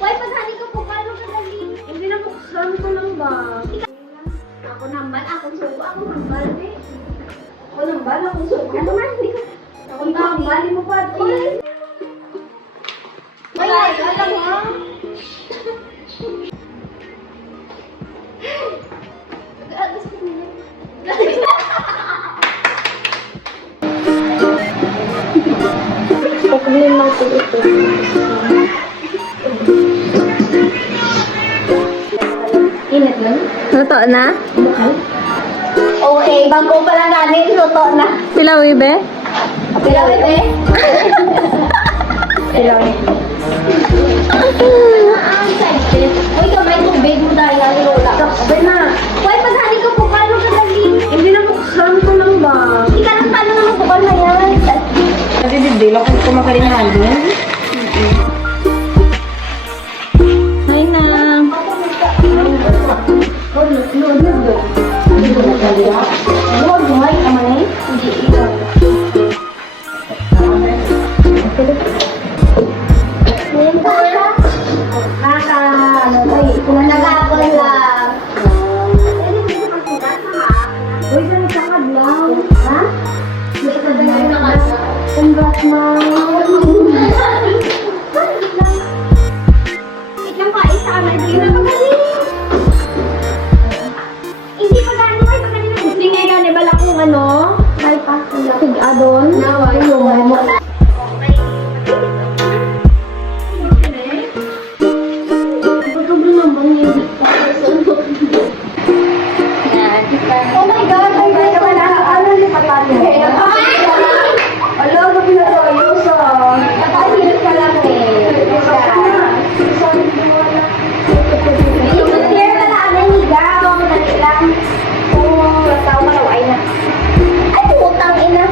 Why, pasali ka po, paano ka dali? Hindi na po kasama ko lang ba? Ako nambal, akong suko, ako nambal, eh. Ako nang bala kung suko. Ano man, hindi ko. Ako nambali mo pa. Uy! Ay, alam mo? Pagkakalin lang po ito. Inat lang? Luto na? Okay, bago pa lang namin, luto na. Sila Wibe? Pilawit eh. Kailangan. Uy, kamay tubig mo dahil natin lola. Sabi na. Uy, pasali ka po, paano ka dali? Hindi na po kasama ko lang ba? Ika lang paano naman po na yan? Kasi hindi lang kung kumakain na doon. Hi na. Nag-aapon lang. Uy, saan ka kadlaw? Ha? May isa ba yung nakadlaw? Congrats, ma'am. Itlang pa, isa ka na. Hindi na magaling. Hindi pa gano'n kayo magaling. Hindi nga yan, bala kung ano? May pa. Tig-adon? Naway. Yung mo. Pagkablo naman yung Oh my God! Ay, wala. Ano yung papalya? Alam, gabi na tayo sa... Napahirap ka lang eh. Clear ka na ano ni Gaw. Dali lang. Kung tao malaway na. Ay, putang ina.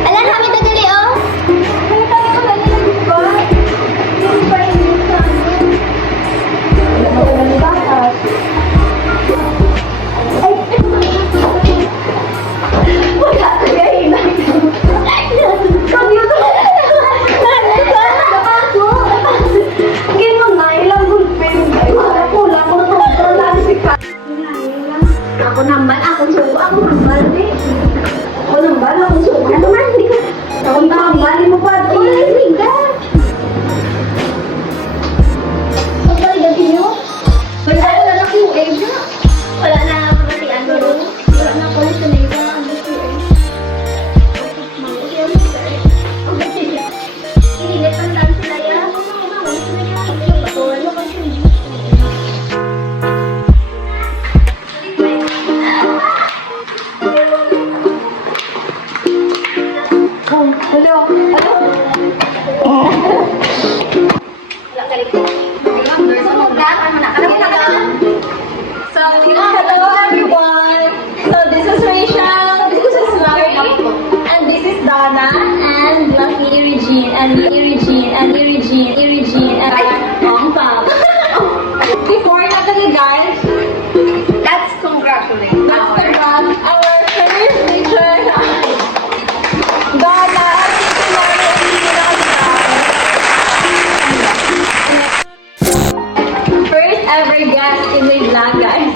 Alam namin na dali oh. Kaya tayo ka na nila ba? Hindi pa hindi sa ano. Ay, wala ka kayo na. Ako naman, akong suko, ako nambal eh. Ako nang bala kung suko. Ano man, hindi ko. Ako nambali mo pa. Uy, hindi ka. Ang baligan niyo? Wala na lang yung egg na. Wala na pati ano. Wala na pala sa nila. Ano si egg? Inilit ang dami sila yan. Ano kasi? Hello? Hello? Wala ka rin. So, hello everyone. So, this is Rachel. This is Larry. And this is Donna. And lastly, Regine. And Regine. And Regine. Regine. And Ong Pam. Before natin guys, Let's congratulate. let's congrats our first teacher. Donna. First ever guest in my vlog, guys.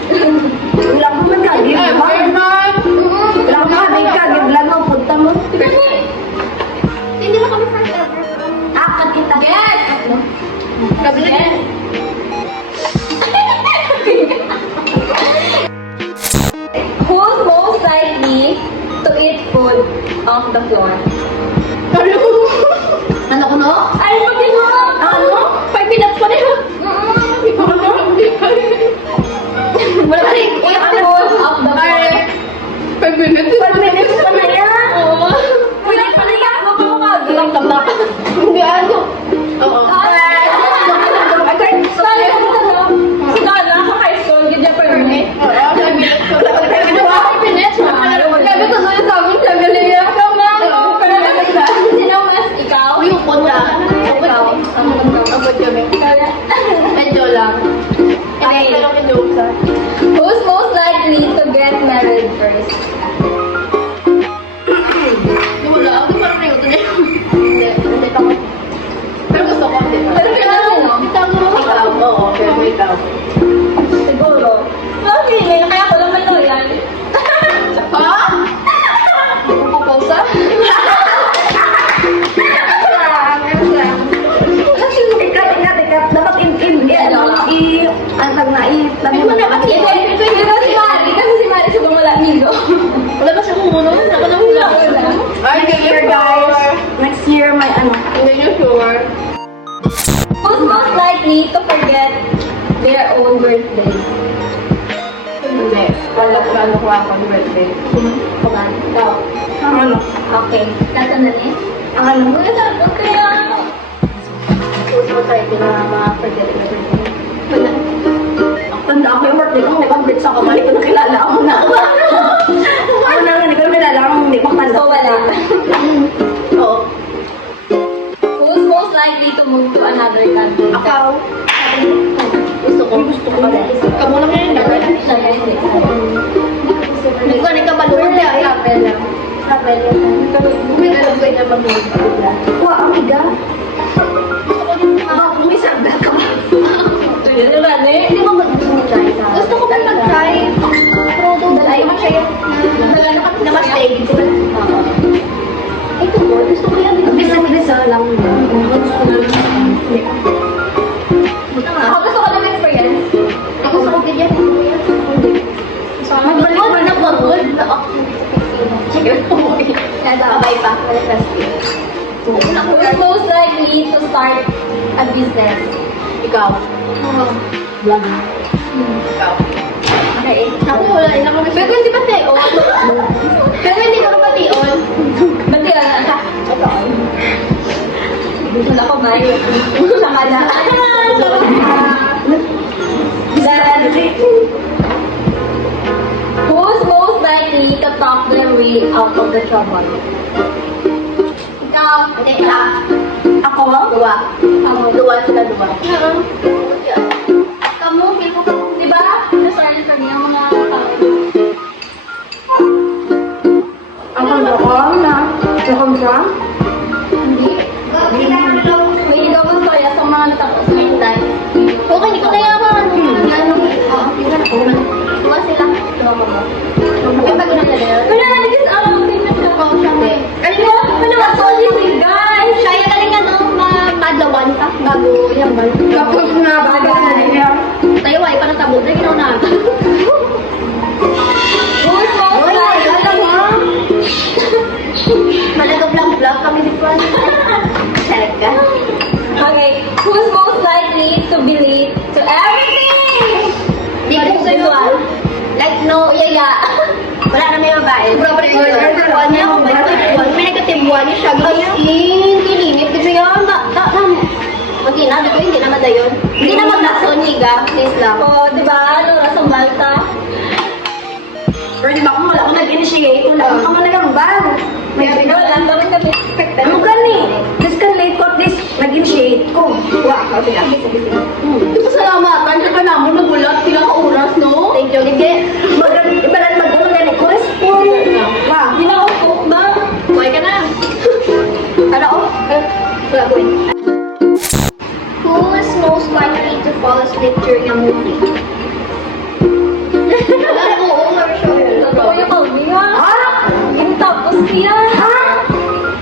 Wala ko man kagib. Wala ko man kagib lang ang punta mo. Hindi na kami first ever. Akat kita. Yes! Yes. Who's most likely to eat food off the floor? Ano ko no? Ay, pati mo! Ano? 5 minutes pa rin. Wala pa rin. Eat food off the floor. 5 minutes? 5 minutes pa na yan. Oo. Wala pa rin yan. Huwag mo mag- Hindi ano. Oo. Sorry, ano na lang? Si Donna, sa high school, ganyan pa rin eh. 5 minutes. Wala pa rin. 5 minutes, ha? Sabi ko sa'yo sa amin, sabi niya. Ikaw na, Pag naitag mo na Ito si Mari. Kasi si Mari sa Bumalamigo. Wala ba siya kumunod? Ako na hula. Ay, next year, guys. Next year, may ano. Hindi niyo sure. Who's most likely to forget their own birthday? Hindi. Wala plano ko ako ng birthday. Kuman. Ikaw. Ang ano. Okay. Nasa na ni? Ang ano. Wala sa ako kaya. Gusto ko tayo pinaka-forget na birthday. Wala. Tanda ako yung birthday ko. Nag-complete sa kamali ko nakilala ako na. Ako na hindi ko nakilala ako. Hindi ko tanda. So wala. Oo. Who's most likely to move to another country? Ikaw. Gusto ko. Gusto ko pala. Kamu lang yan. Siya hindi. Hindi ko nagkabalo. Travel lang. Travel lang. Hindi ko alam ko yung mag-move. Wa, ang iga. May sabi ka ba? Hindi mo mag-try ka. Gusto ko pa mag-try. Pero dalay mo siya yan. Dala na kami na mas david. Ito po, gusto ko yan. Bisa lang. Gusto ko lang. Ako gusto ko ng experience. Gusto ko ganyan. Hindi. Magbalik mo na pagod. Sige, umuwi. Sabay pa. Who's most likely to start a business? Ikaw. Vlog. Ikaw. Okay. Ako wala rin ako. Pero hindi pa teon. Pero hindi ko pa teon. Ba't yun? Gusto ako ba? Saka na. Then, who's most likely to talk their way out of the trouble? Ikaw. Hindi ka. Ako? Dua. Ako. Dua sila dua. Kamu, feel ko kamu, di ba? Nasarang kami ang mga tao. Ako na. Ako siya? Hindi. May ikaw ba kaya sa mga tapos na tayo? Okay, hindi ko na yaman. Dua sila. Dua ko mo. May bago na tayo. Wala na, just alam ko na sa Ikaw siya. Kanina, wala ka solid guys! Siya yung galing ano, madlawan ka bago yung balik. Tapos na bagay. Tayo ay para sa buhay, ginaw na. Who's most likely? Malaga vlog kami dito. Sarap ka. Okay, who's most likely to believe to everything? Di ko sa one. Like, no, yaya. Wala na may babae. May negative one siya. Ayun, kilimit. Kasi yan, hindi na madayon. Hindi na maglason, higa. Please lang. O, di ba? Lura sa balta. Pero di ba kung wala ko nag-initiate, wala ka mo nagambal. May Kaya ikaw, lang daw kami expected. Ano gani? This can late ko, this nag-initiate ko. Wa, kasi nga. Ito salamatan ka na mo, nagulat. Ilang oras, no? Thank you. Sige. Ibalan mag-ulo gani ko, respond. Wa. Di ba ako cook ba? Buhay ka na. Ano ko? Wala ko Who is most likely to fall asleep during a movie? Wala ko, Totoo yung kami ha? Yung tapos niya.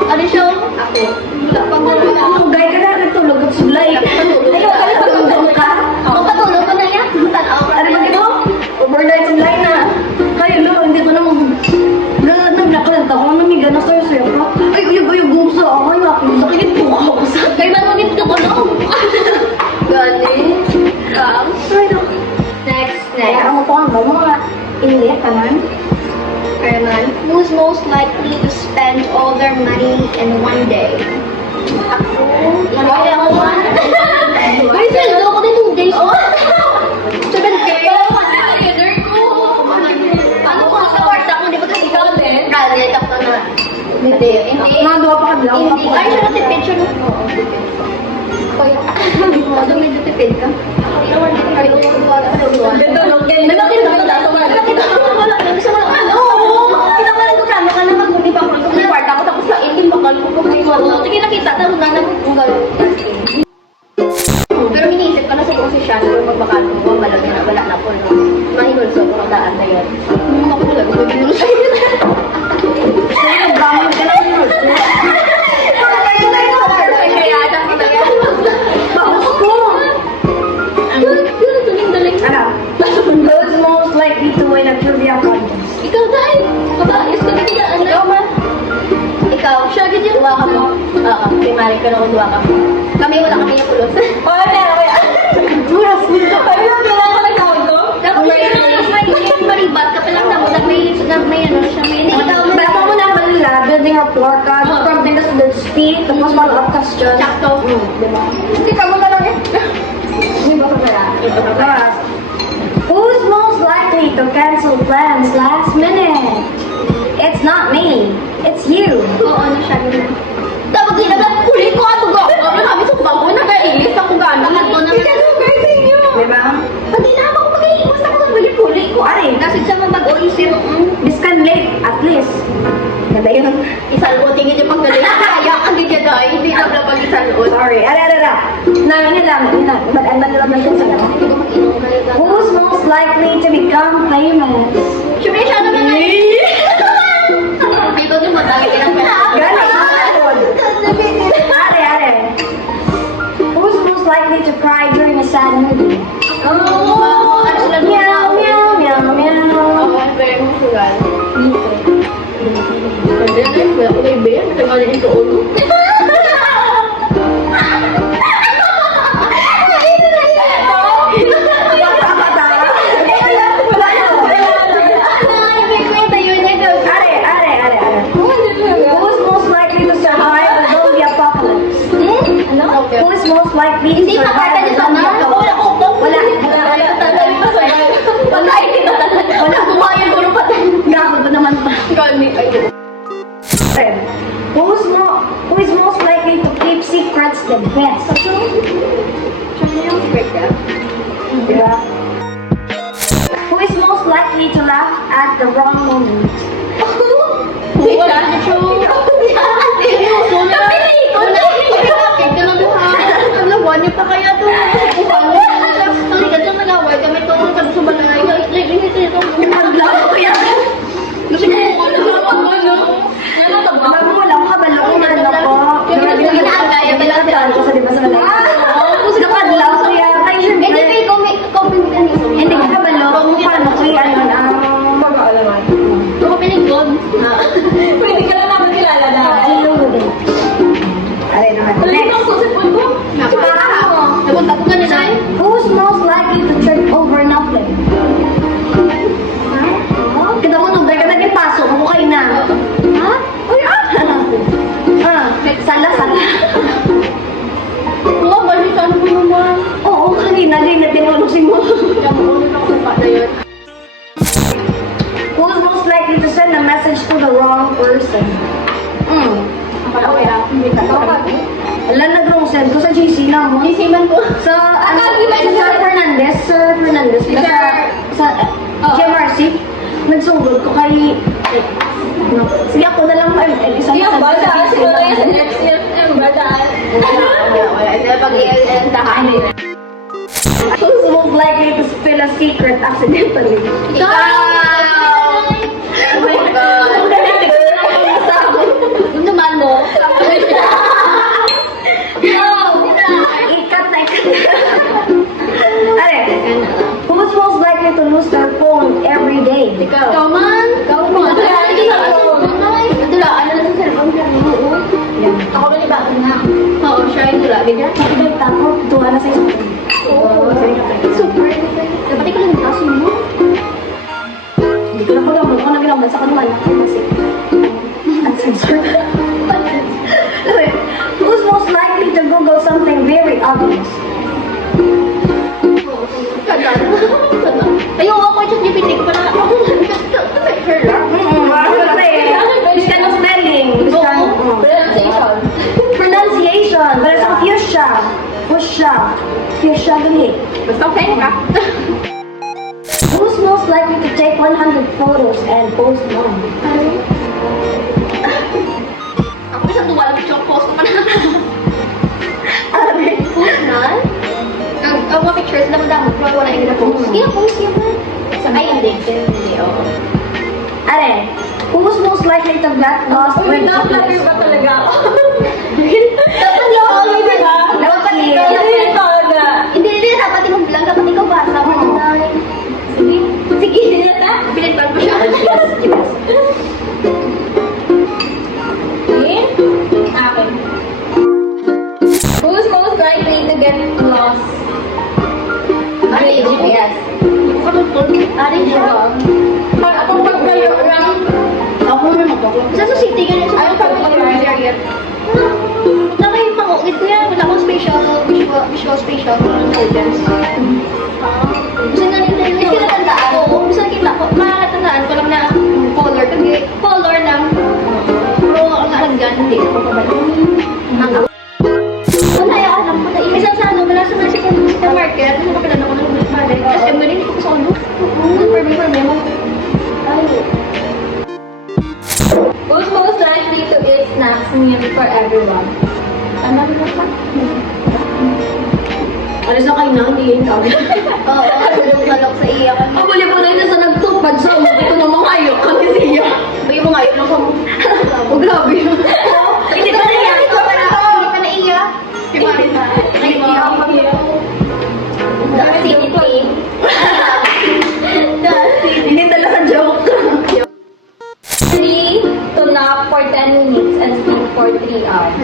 Ano siya? Ako. Wala pa ko na. Tugay ka na, nagtulog at sublay. Tulog ka. Kung katulog ko na yan, tanaw ka Ano ba ito? Overnight sublay na. Kayo lo, hindi ko na naglakad ako. Namiga na sir ko. Ay, uyog gusto ako. Ay, sakit po ako. Kaya manunit ka ko, no? Galing. Next. Kaya ako po ang mga init ka man. Herman. Who's most likely to spend all their money in one day? Ako. Kaya ako man. Ay, sweldo ko din 2 days. 7K. Ano ko sa kwarta ko, hindi ko kasi ikaw din. Galit ako na. Hindi. Nagawa pa ka lang. Hindi. Ay, siya natipid siya. Kaya, ano medyo tipid ka? Hindi naman tipid ka. Tulog din. Lalaki na wala ko wala. Gusto mo lang ano? Kinawalan ko plano ka na magmuli pa ako. Kung kwarta ko tapos lang itim bakal ko kung may wala. Sige nakita na rin na kung gano'n. Pero iniisip ko na sa si Sean kung magbakal ko malaki na wala na po. Mahilulso ko ang daan na yan. Makulang ko binulso. Nagbangon ka na yung Kaya alam ko na yan. Baos ko. Yun, tuming daling Last. Who's most likely to cancel plans last minute? It's not me. It's you. Oo, ano siya naman. Tapos din naman, huli ko ato ga. Kami kami sa bago na kailis ako gano'n. Lahat ko na. Diba? Pati na ako mag-iiwas ako ng huli ko. Ari, Kasi siya mag-oisip. biskan late at least. Ganda yun. Isalbo, tingin niyo pang galing. Kaya ang gidya dahil hindi na pag isalbo. Sorry. Ara. Namin lang. Ba't lang siya sa'yo? Hindi ko mag-inom na Who's most likely to become famous? Siyempre siya naman na. Dito din madami ka ng pera. Galing. Are. Who's most likely to cry during a sad movie? Oh, ano sila Meow, meow, meow, meow. Oo, very musugal. Pwede na yun, wala ko na iba yan. Matagal na ito ulo. Are. Who's most likely to survive the zombie apocalypse? Who's most likely to Hindi pa survive kaya the sa zombie mga. apocalypse? Wala. Kumayan ko ng patay. Gago ba naman ba? Who is most likely to keep secrets the best? Diba? Who is most likely to laugh at the wrong moment? Wala na siya. Seryoso na. Napili ko na. Kumikakit ka na buha. Ang lawan niya pa kaya ito. Buha mo. Ang ligat siya nagawal. Kami ito ang sabi sa balay. Ito. Maglaw ko yan. Gusto mo ko na ano. Bago mo lang kabalo ko na ako. Ginagaya ka lang. Ko sa diba sa balay? Nakadlaw ko yan. Ay, Hindi, syempre. may comment ka niyo. Hindi ka kabalo. Kung paano ko yan ang pag-aalaman. Ako pinigod. Pwede ka lang naman kilala na. Hello din. Alay naman. Next. Napunta ko kanina eh. Who's most likely to trip over nothing? Kita mo nung ka naging pasok, ako kayo na. Ha? Uy, sala. Oo, balikan mo naman. Oo, kanina, tinulusin mo. Yung ulo ng kupa na yun. Who's most likely to send a message to the wrong person? Alam na wrong send ko sa GC na mo. Isiman ko. Sa, Sir Fernandez, sa GMRC, nagsugod ko kay, sige ako na lang pa, isang Yung bata, siguro yung yung bata. Wala. Ito pag-iantahan. Who's most likely to spill a secret accidentally? Ikaw! Oh my God. Yung naman mo. Ikat na. Are, who's most likely to lose their phone every day? Ikaw man. Ikaw man. Dulaan na lang sa cellphone ka. Oo. Ako ba ni Bakit na? Oo, siya yung dula. Bigyan. Bakit ako? Tuwa na sa isang phone. Oo. Super. Dapat ikaw lang kaso mo. Hindi ko na pag-amon. Ako na ginamban sa kanuman. Kasi, uncensored. Anyway, who's most likely to Google something very obvious? Ayun, ako yung GPT ko pala. Biskan ng spelling. Pronunciation. Pronunciation. Pero sa fuchsia. Fuchsia gali. Basta okay ka. Who's most likely to take 100 photos and post one? Ako isang duwa lang yung post ko pa na. Post na? Ang mga pictures na madami. Pero wala yung na-post. Kaya post yun ba? Ay, hindi. Hindi, oo. Are, who's most likely to get lost Uy, when na-vlogger ba talaga ako? Dapat lang. Dapat ikaw. Hindi talaga. Hindi. Dapat ikaw vlog. Dapat ikaw basa. Sige. Sige. Pinagpag mo siya. Akin. Who's most likely to get lost? Ay, GPS. Ari siya. Pag akong pagbayo lang, Ako naman ako. Sa city ganun sa Ay, pag-area. Wala kayo pangukit ko yan. Wala akong visual spatial intelligence. market. Ano ka pala ako ng black market? Kasi mo rin ko sa ano. For me. Who's most likely to eat snacks meal for everyone? Ano ba pa? Alis na kayo na, hindi yun kami. Oo, kalok sa iyak. Ang muli pa rin na sa nagtupad sa ulit ko namang ayok kami siya. Bayo mo ngayon lang kamo. Oh, grabe. Hindi pa naiyak. Hindi pa naiyak. Hindi talaga joke. 3 to nap for 10 minutes and sleep for 3 hours.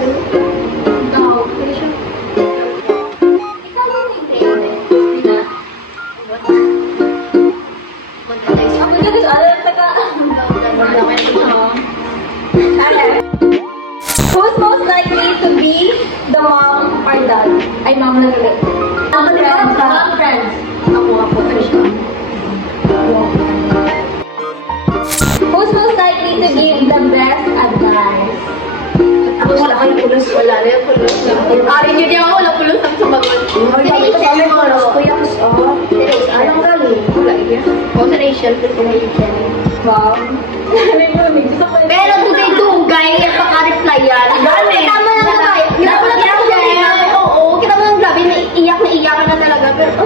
Ako dito sa alam taka. Who's most likely to be the mom or dad? Ay, mom na ulit. Mom friends. Ako, Who's most likely to give the best advice? Ako wala kayo pulos. Wala na yung pulos. Ari nyo di ako, wala pulos ang sumagot. Ay, bakit ka kami pulos? Kuya, anong galing? Wala iya. Kung sa Rachel, Wow. pero dugay-dugay, paka-reply yan. Tama na tayo. Kita mo lang grabe. Oo, kita mo lang grabe, iyak na iyak ka na talaga. Pero,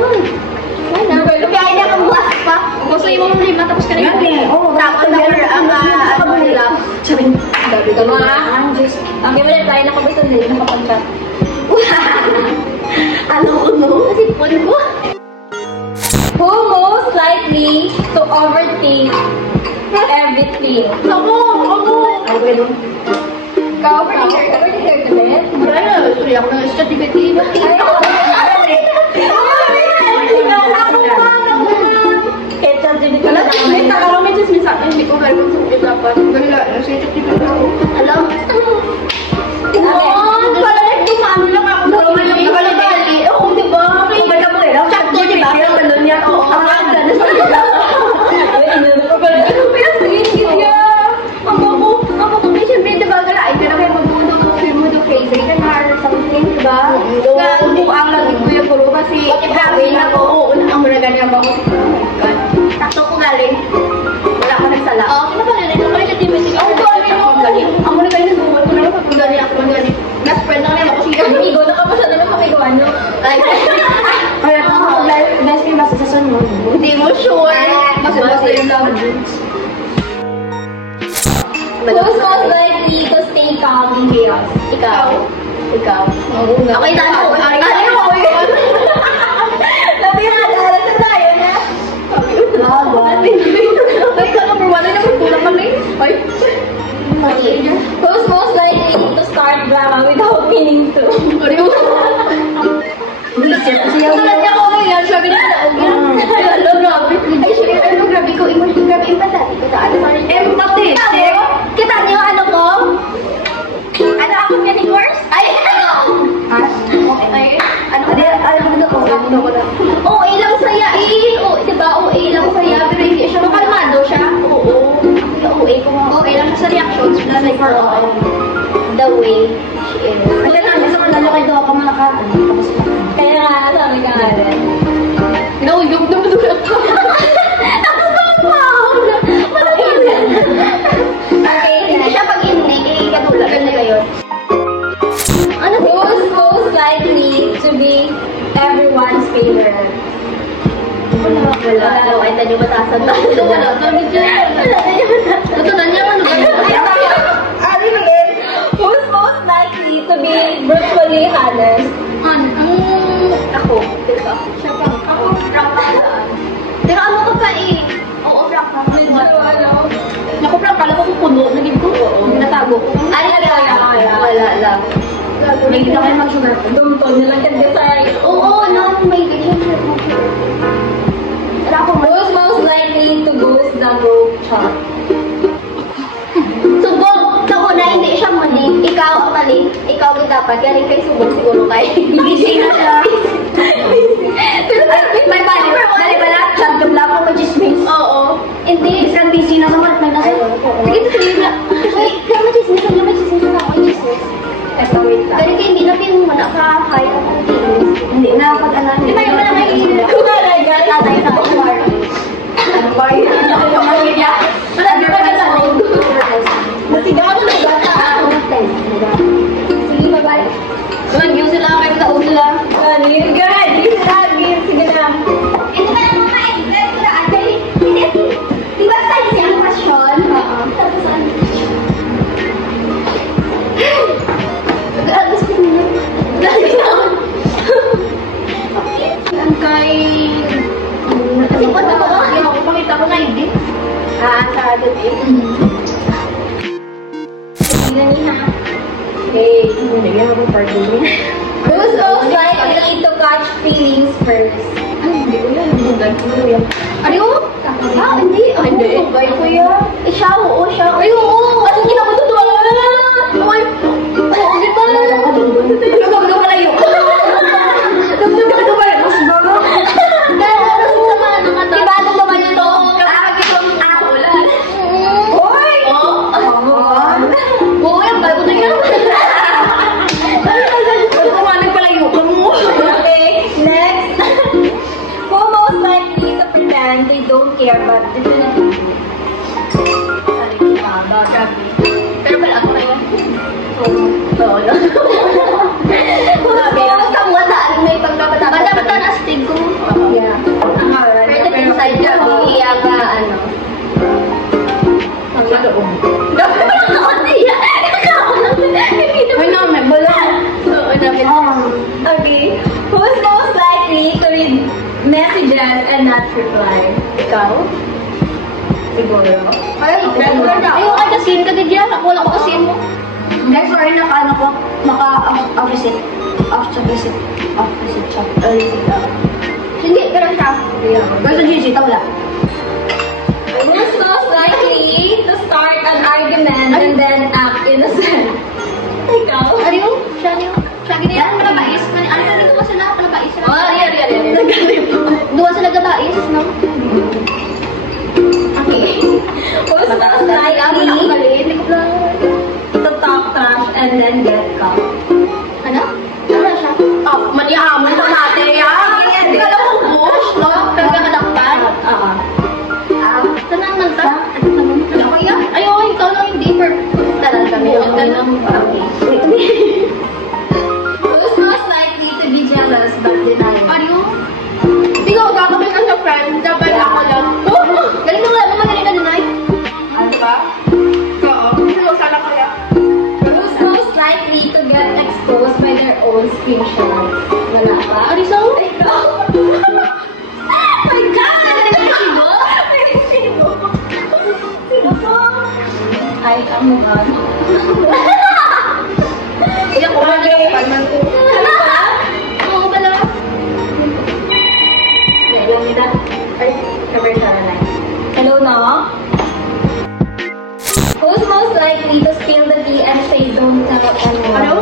wala. Kaya hindi ka bukas pa. Gusto yung mga lima, tapos ka na tapos na ang nila. Sabi, Sabi ka mga. Ang gawin na tayo nakabasa nila, nakapag-chat. Ano? Kasi phone ko. Who most likely to overthink everything? Ako. ano ba yun? Overthinker ka ba? Wala na. Sorry, ako na sa tibeti. Kaya ChatGPT Wala, na may takarang may chismis sa akin. Hindi ko alam kung saan dapat. Wala, nasa tibeti ako. Alam. Pala nagtumano lang ako. Bali. Oo, di ba? Chat ko, di ba? Oo, Ako ko, may siyempre, di ba, galain ka na kayo mag-mudo crazy ka na or something, di ba? Nga, buang lagi ko yung puro kasi, grabe na ko, oo, ang muna ganyan ba ko. Takto ko galing. Wala ko nagsala. Oo, kita pa rin, ako rin sa team, ako galing. Ang muna ganyan, buwan ko na lang, pag galing ako, galing. Last friend lang naman ako siya. Amigo, nakapasa na lang kami ko ano. Kaya ako, guys, may basta sa sunod. Hindi mo sure. Basta yung love. Who's most likely to stay calm in chaos? Ikaw. Okay, tayo. Natira sa tayo na. Ay, ka number one. Ay, number two lang kami. Ay. Who's most likely to start drama without meaning to? Reset kasi yung... Tulad niya ko ngayon, sabi na ay, alam, grabe. Ay, sabi na, grabe ko, grabe, empathy ko tayo. Empathy. Kita niyo, ano ko? Ano ako niya ni Wars? Ay, Ay, ano? Alam mo na ko. Oo, ilang saya eh. Oo, diba? Oo, ilang saya. Pero hindi siya makalmado siya. Oo. Oo, ko nga. Okay lang siya sa reactions. Plus, like, for the way she is. Kasi namin sa kanila kayo daw ako malakaan. Tapos Kaya nga, sabi ka nga rin. Nauyog na madulat ko. Tapos mamahon na. Okay, Hindi siya pag hindi, katulad. Ganun yun. Ano who's most likely to be everyone's favorite? Wala. Ay, tayo batasan na. Wala. Sabi dyan. Ito na niya, ano ba? Who's most likely to be virtually honest? Ako. Diba? Siya pang. Ako, prank na. Pero ano ka pa eh? Oo, prank na. Medyo ano? Naku, prank. Kala ko puno. Naging ko. Natago ko. Ay, wala lang. may gina kayo mag-sugar. Dumton nilang kandesay. Oo, may ganyan siya. Wala ko Who's most likely to ghost the group chat? Subog, sa una, hindi siya mali. Ikaw ang mali. Ikaw ang dapat. Galing kay Subog siguro kay. Busy na siya. Pero May bali pala, chat ka lang ako mag-chismis. oo. Hindi. Isang busy na naman, may nasa. Sige, sige na. Wait, kaya machismis. Machismis na ako. Machismis. Ito, wait lang. Galing kay hindi na pinumuna ka. Kaya ang tinis. Sarado eh. Tingnan niya. Hey, nilagyan ako part din. Who's most likely to catch feelings first? Hindi ko yan. Bugan ko yan. Ano? Ah, hindi. Ako, Hindi. bay ko yan. Eh, siya, oo, siya. Ay, oo. Kasi hindi ako totoo. Ay, oo, di ba? Nagkabdo malayo. Nagkabdo malayo. Mas ba? Kaya ako sa sama ng mata. Diba, ito ba man ito? Kapag ito ang ulan. Hoy! Oo, yan, bay ko na yan. Nagkumanig palayo ka mo. Okay, next. Who most likely to pretend they don't care but definitely do? Sorry, mama. Pero pala ako na yan. Oo na. Basta ang wataan, may pagkabata. Bata-bata na astig ko. Yeah. Pero deep inside ka, iya ka, ano. Sa loob. Dapat ako niya. Ay namin, wala. Oo namin. Okay. Who's most likely to read messages and not reply? Ikaw? Siguro. Ay, regular na. Ayaw ka kasin ka din yan. Wala ko kasin mo. Next, sorry, naka-ano ko, naka-opposite. Opposite siya. Hindi, pero siya. Pero sa GC, wala. Who's most likely to start an argument and then act innocent? Ikaw? Ano yun? Siya yun. Siya gini yan. Palabais. Ano ka dito kasi na? Palabais. Oh, yan. Duwa sila gabais, no? Okay. Who's most likely Hindi ko lang. to talk trash and then get caught? Ano? Ano siya? Oh, manihamon sa mate, yan. Hindi ka lang push, no? Pero ka kadakpan. Oo. Saan man ta? Ako yan? Ayaw, ikaw lang hindi. Talan kami. Who's most likely to be jealous but deny it? Ano? Ikaw, gagawin ka sa friend. Dapat ako lang. Galing mo nga. Magaling ka dinay. Ano ba? Oo. Sino sana kaya? Who's most likely to get exposed by their own screenshots? Wala pa? Ariso? Ikaw? My God! Sino? Sino? Sino po? Ay, ang mukha. Iya, kumagay. Palman ko. Ano ba? Oo, pala. Wait lang nila. Ay, cover sa line. Hello, no? Who's most likely to spill the tea and say don't tell anyone? Ano?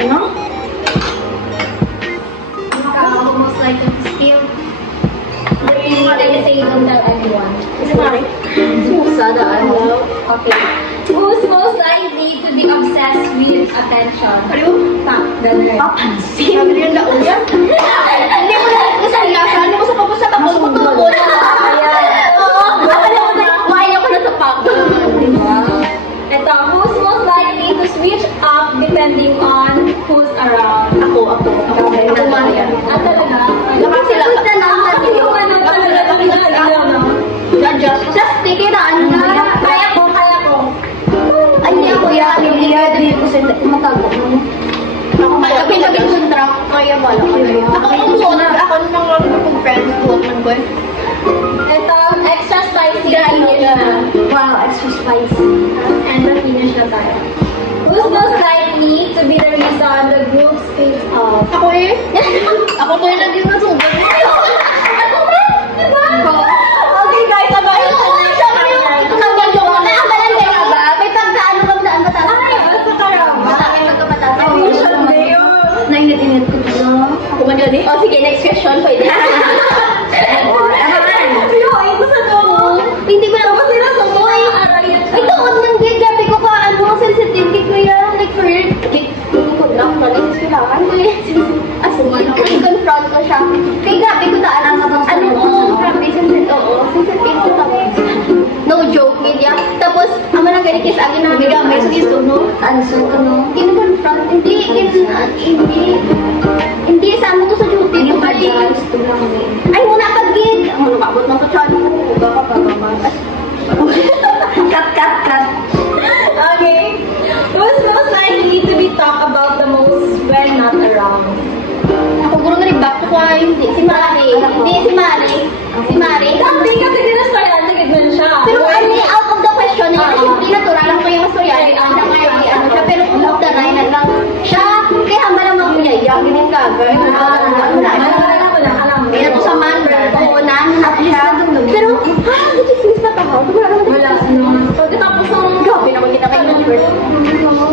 Ano? Who's most likely to spill the tea and say don't tell anyone? Kasi mari. Sana, ano? Okay. Who's most likely to be obsessed with attention? Ano? Top, the nerd. Papansin. Sabi niya na uyan. Hindi mo na kasayasan. Hindi mo sa kapos sa kapos mo tubo na. Oo. Alam mo na, kumain ako na sa pag. Ito, who's most likely to switch up depending on who's around? Ako. Ako man yan. Ah, talaga? Dapat sila Ito ano talaga? Just take it on na. Kaya ko. Ay, hindi ako yan. Hindi ko sila kumatago. Ako pinagin sa truck. Kaya wala ko. Ako ang muna. Ako nang group of friends. Tuwag man ko. Ito, extra spicy. Wow, extra spicy. And na-finish na tayo. Who's most likely to be the reason the group splits up? Ako eh. Ako to yung naging nasugat. Ako ba? Diba? Okay guys, sabay. Nainit-init ko ito. Ako man yun eh. O sige, next question. Pwede. Yo, ito sa to. Hindi ko lang kasi nasumoy. Ito, nang gabi ko pa, ano, sensitive ko yan. Like, for your, hindi ko lang, malis kailangan ko yan. As in, confront ko siya. Kaya gabi ko daan, ano ko, grabe, sensitive, oo, sensitive ko tapos. No joke, media. Tapos, ama na ganit kiss agin na bigamay sa gusto, no? Answer ko, no? Confront, hindi, sama ko sa duty. Hindi Di pa ba, dyan. Gusto lang kami. ay, muna pag-gig. Ang malabot ng kachan ko. Huwag ka pa mamas. Cut. Okay. Who's most likely to be talked about the most when not around? Ako guro na rin back to ko. Hindi, si Mari. Hindi, si Mari. Si Mari. Sabi ka, sige na sa yan. Sige, gagawin. Alam mo. Kaya to sa man, puhunan, at siya. Pero, ha, nag-chismis na to. Wala naman. Wala naman. Pagkatapos ng Grabe naman kita kayo ng birth.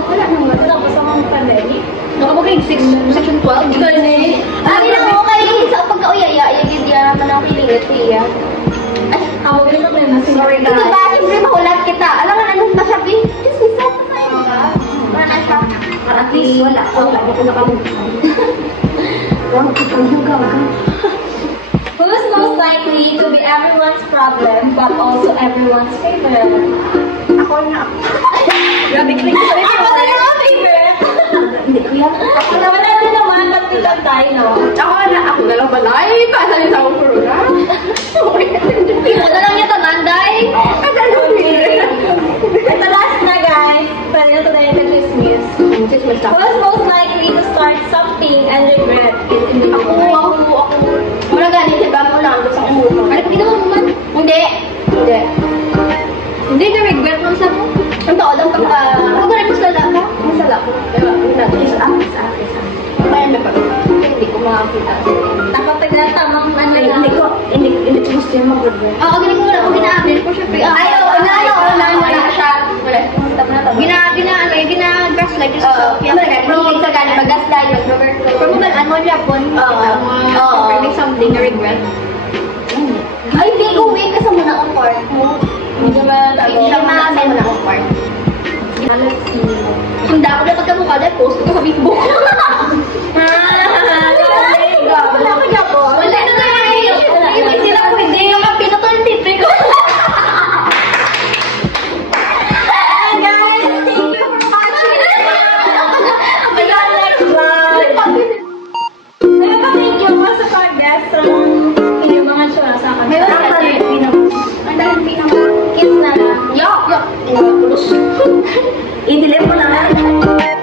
Wala naman. pagkatapos ng pandemic. Nakabog kayo section 12. Gani. Ari na ako kayo sa pagka-uyaya. Yung naman ang pilingat niya. Ay, Ako ganito ko na sorry ka. Diba, siyempre mahulat kita. Alam nga, ano ba siya, Bin? Chismis na to tayo. Wala na siya. At least wala. Wala ko nakalimutan. Wala ko gagawin. Who is most likely to be everyone's problem but also everyone's favorite? Ako na. Grabe, click ko rin. Ako na yung favorite! Hindi ko yan. Ako na wala din naman, tatlitan tayo, no? Ako na lang pala. Ay, pasan yung sa corona. Ito na lang yung tananday. Ito last na, guys. Pwede na ito na yung chismis. Chismis Who is most likely to start something and regret it in the Ako. Wala ganit, diba? Wala ang gusto kong umuha. Ano, ginawa mo man? Hindi. Hindi na-regret mo sa mo. Ang tao lang pagka... Ako ba rin masala ka? Masala ko. Diba? Is ate. Kaya na pag... Hindi ko makakita. Dapat tamang ano Hindi ko gusto yung mag-regret. Oo, ganun ko wala ko ginaabil ko syempre. Ay, oo, wala siya. Wala. Gina-gaslight yung sa Sophia. Pero sa gani, mag-gaslight, mag-revert. Pero kung ano niya po, may something na regret. Ay, hindi ko wait kasi muna ang part mo. Hindi ka ba Hindi siya makasay mo na ang part. Sunda ko na pagkamukha dahil post ko sa Facebook. Wala ko niya po. Wala na nga eh. Hindi sila pwede. Yung pinutol titri ko. Guys, thank you for watching. Ayan, next vlog. Nagpa-thank you mo sa pag-guest from inyong mga tsura sa akin. May wala ka rin. Ang dahil pinang kiss na lang. Yok! I-delete mo na lang.